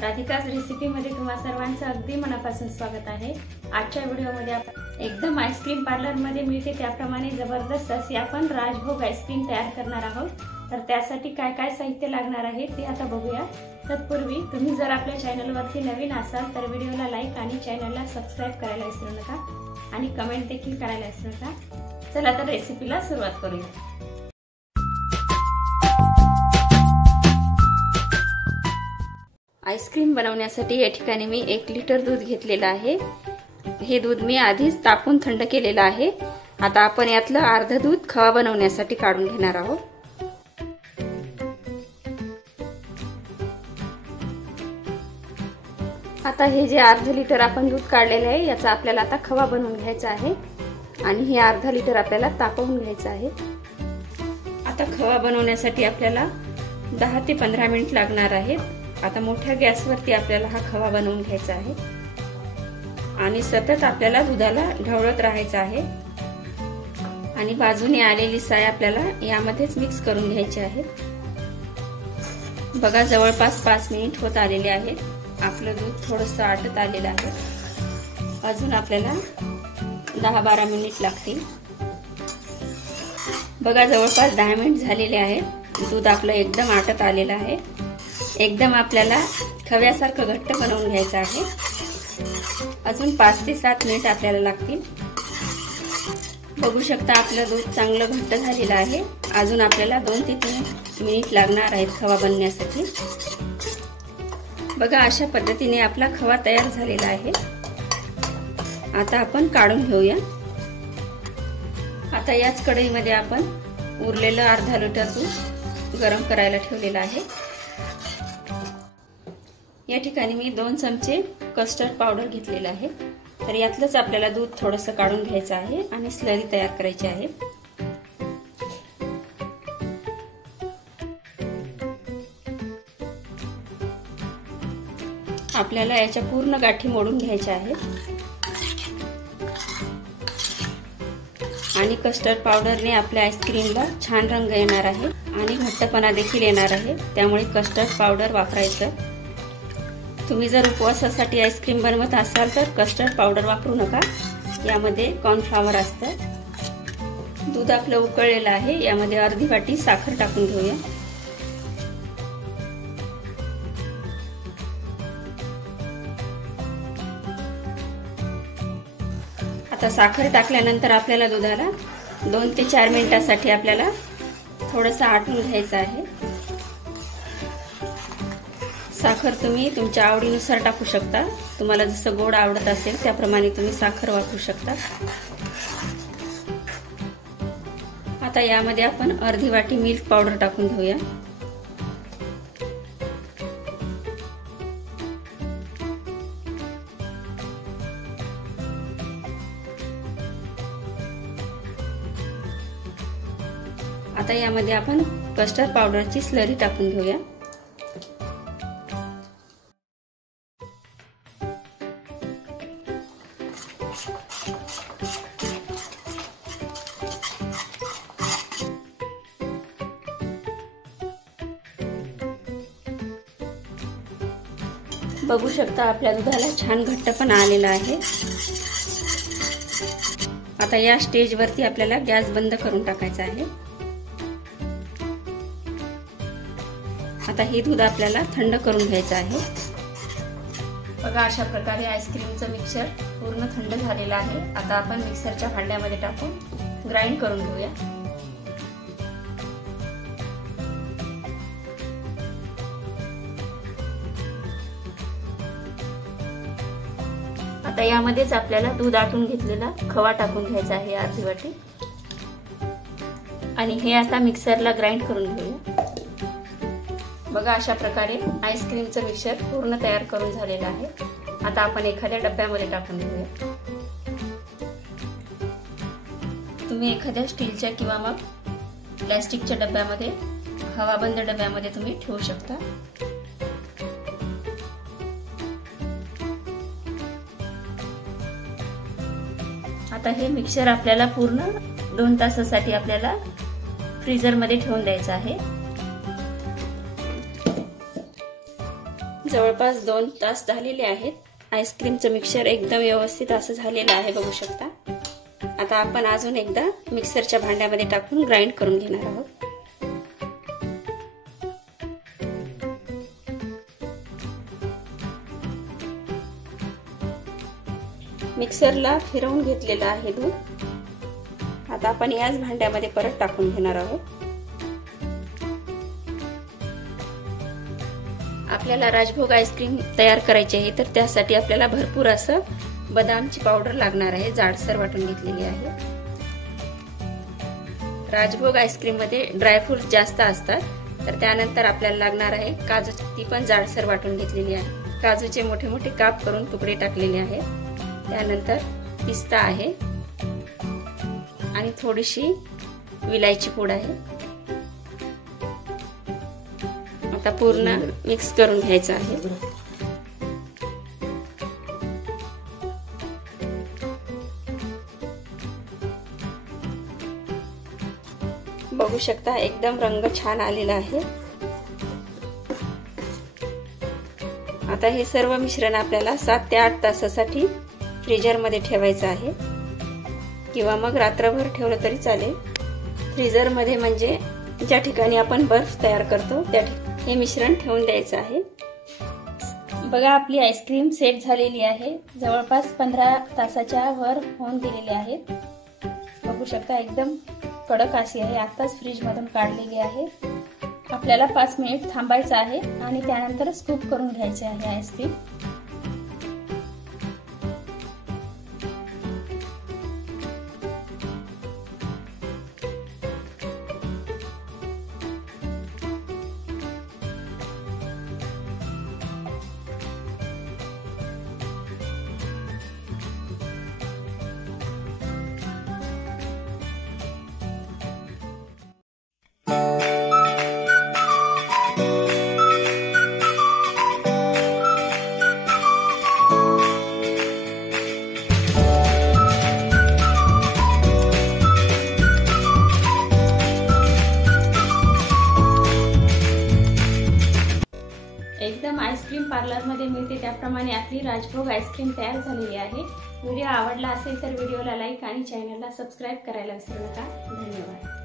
राधिका's रेसिपीमध्ये तुम्हा सर्वांचं अगदी मनापासून स्वागत आहे। आजच्या व्हिडिओमध्ये आपण एकदम आईस्क्रीम पार्लरमध्ये मिळते त्याप्रमाणे जबरदस्त अशी आपण राजभोग आईस्क्रीम तयार करणार आहोत। तर त्यासाठी काय काय साहित्य लागणार आहे ते आता बघूया। तत्पूर्वी तुम्ही जर आपल्या चॅनलवरती नवीन असाल तर व्हिडिओला लाईक आणि चॅनलला सबस्क्राइब करायला विसरू नका आणि कमेंट देखील करायला विसरू नका। चला तर रेसिपीला सुरुवात करूया। आईस्क्रीम बनवण्यासाठी या ठिकाणी मी 1 लिटर दूध घेतलेलं आहे। हे दूध मी आधीच तापवून थंड केलेलं आहे। आता आपण यातलं अर्ध दूध खवा बनवण्यासाठी काढून घेणार आहोत। आता हे जे अर्ध लिटर आपण दूध काढलेले आहे याचा आपल्याला आता खवा बनवून घ्यायचा आहे आणि हे अर्ध लिटर आपल्याला तापवून घ्यायचं आहे। आता खवा बनवण्यासाठी आपल्याला 10 ते 15 मिनिट लागणार आहेत। आता मोठ्या गॅसवरती आपल्याला हा खवा बनवून घ्यायचा आहे आणि सतत आपल्याला दुधाला ढवळत राहायचं आहे आणि बाजूने आलेली साय आपल्याला यामध्येच मिक्स करून घ्यायची आहे। बघा जवळपास 5 मिनिट होत आलेले आहेत। आपलं दूध थोडंसं आटत आलेलं आहे। अजून आपल्याला 10-12 मिनिट लागतील। बघा जवळपास 10 मिनिट झालेले आहेत। दूध आपलं एकदम आटत आलेलं आहे। एकदम आपल्याला खव्यासारखं घट्ट बनवून घ्यायचं आहे। अजून 5 ते 7 मिनिट आपल्याला लागतील। बघू शकता आपलं दूध चांगलं घट्ट झालेलं आहे। अजून आपल्याला 2 ते 3 मिनिट लागणार आहेत खवा बनण्यासाठी। बघा अशा पद्धतीने आपला खवा तयार झालेला आहे। आता आपण काढून घेऊया। आता याच कढईमध्ये आपण उरलेलं अर्धा लिटर दूध गरम करायला ठेवलेलं आहे। या ठिकाणी मी 2 चमचे कस्टर्ड पावडर घेतलेलं आहे। तर यातलंच आपल्याला दूध थोडंसं काढून घ्यायचं आहे आणि स्लरी तयार करायची आहे। आपल्याला याच्या पूर्ण गाठी मोडून घ्यायच्या आहेत आणि कस्टर्ड पावडरने आपल्या आईस्क्रीमला छान रंग येणार आहे आणि घट्टपणा देखील येणार आहे। त्यामुळे कस्टर्ड पावडर वापरायचं। तुम्ही जर उपवासासाठी आईस्क्रीम बनवत असाल तर कस्टर्ड पावडर वापरू नका। यामध्ये कॉर्नफ्लॉवर असतं। दूध आपलं उकळलेलं आहे। यामध्ये अर्धी वाटी साखर टाकून घेऊया। आता साखर टाकल्यानंतर आपल्याला दुधाला 2 ते 4 मिनिटांसाठी आपल्याला थोडंसं आटून घ्यायचं आहे। साखर तुम्ही तुमच्या आवडीनुसार टाकू शकता। तुम्हाला जसं गोड आवडत असेल त्याप्रमाणे तुम्ही साखर वापरू शकता। आता यामध्ये आपण अर्धी वाटी मिल्क पावडर टाकून घेऊया। आता यामध्ये आपण कस्टर्ड पावडरची स्लरी टाकून घेऊया। बघू शकता आपल्या दुधाला छान घट्टपणा आलेला आहे। आता या स्टेजवरती आपल्याला गॅस बंद करून टाकायचा आहे। आता हे दूध आपल्याला थंड करून घ्यायचं आहे। बघा अशा प्रकारे आईस्क्रीमचं मिक्सर पूर्ण थंड झालेलं आहे। आता आपण मिक्सरच्या भांड्यामध्ये टाकून ग्राइंड करून घेऊया। आता यामध्येच आपल्याला दूध आटून घेतलेला खवा टाकून घ्यायचा आहे अर्धी वाटी आणि हे आता मिक्सरला ग्राइंड करून घेऊया। बघा अशा प्रकारे आईस्क्रीमचं मिक्सर पूर्ण तयार करून झालेलं आहे। आता आपण एखाद्या डब्यामध्ये टाकून घेऊया। तुम्ही एखाद्या स्टीलच्या किंवा मग प्लॅस्टिकच्या डब्यामध्ये हवाबंद डब्यामध्ये तुम्ही ठेवू शकता। आता हे मिक्सर आपल्याला पूर्ण 2 तासासाठी आपल्याला फ्रीजर मध्ये ठेवून द्यायचं आहे। जवळपास 2 तास झालेले आहेत। आईस्क्रीमचं मिक्सर एकदम व्यवस्थित असं झालेलं आहे, बघू शकता। आता आपण अजून एकदा मिक्सरच्या भांड्यामध्ये टाकून ग्राइंड करून घेणार आहोत। मिक्सरला फिरवून घेतलेलं आहे दूध। आता आपण याच भांड्यामध्ये परत टाकून घेणार आहोत। आपल्याला राजभोग आईस्क्रीम तयार करायची आहे, तर त्यासाठी आपल्याला भरपूर असं बदामची पावडर लागणार आहे, जाडसर वाटून घेतलेली आहे। राजभोग आईस्क्रीम मध्ये ड्रायफ्रूट जास्त असतात, तर त्यानंतर आपल्याला लागणार आहे काजू, ती पण जाडसर वाटून घेतलेली आहे। काजूचे मोठे मोठे काप करून तुकडे टाकलेले आहेत। त्यानंतर पिस्ता आहे आणि थोडीशी विलायची पूड आहे। आता पूर्ण मिक्स करून घ्यायचं आहे। बघू शकता एकदम रंग छान आलेला आहे। आता हे सर्व मिश्रण आपल्याला 7 ते 8 तासासाठी फ्रीजर मध्ये ठेवायचं आहे, किंवा मग रात्रभर ठेवलं तरी चालेल। फ्रीजर मध्ये म्हणजे ज्या ठिकाणी आपण बर्फ तयार करतो त्या ठिकाणी हे मिश्रण ठेवून द्यायचं आहे। बघा आपली आईस्क्रीम सेट झालेली आहे। जवळपास 15 तासाच्या वर होऊन गेलेले आहेत। बघू शकता एकदम कडक अशी आहे, आताच फ्रीज मधून काढलेली आहे। आपल्याला 5 मिनिट थांबायचं आहे आणि त्यानंतर स्कूप करून घ्यायचे आहे आईस्क्रीम। एकदम आईस्क्रीम पार्लर मध्ये मिळते त्याप्रमाणे आपली राजभोग आईस्क्रीम तयार झालेली आहे। व्हिडिओ आवडला असेल तर व्हिडिओला लाईक आणि चॅनलला सबस्क्राईब करायला विसरू नका। धन्यवाद।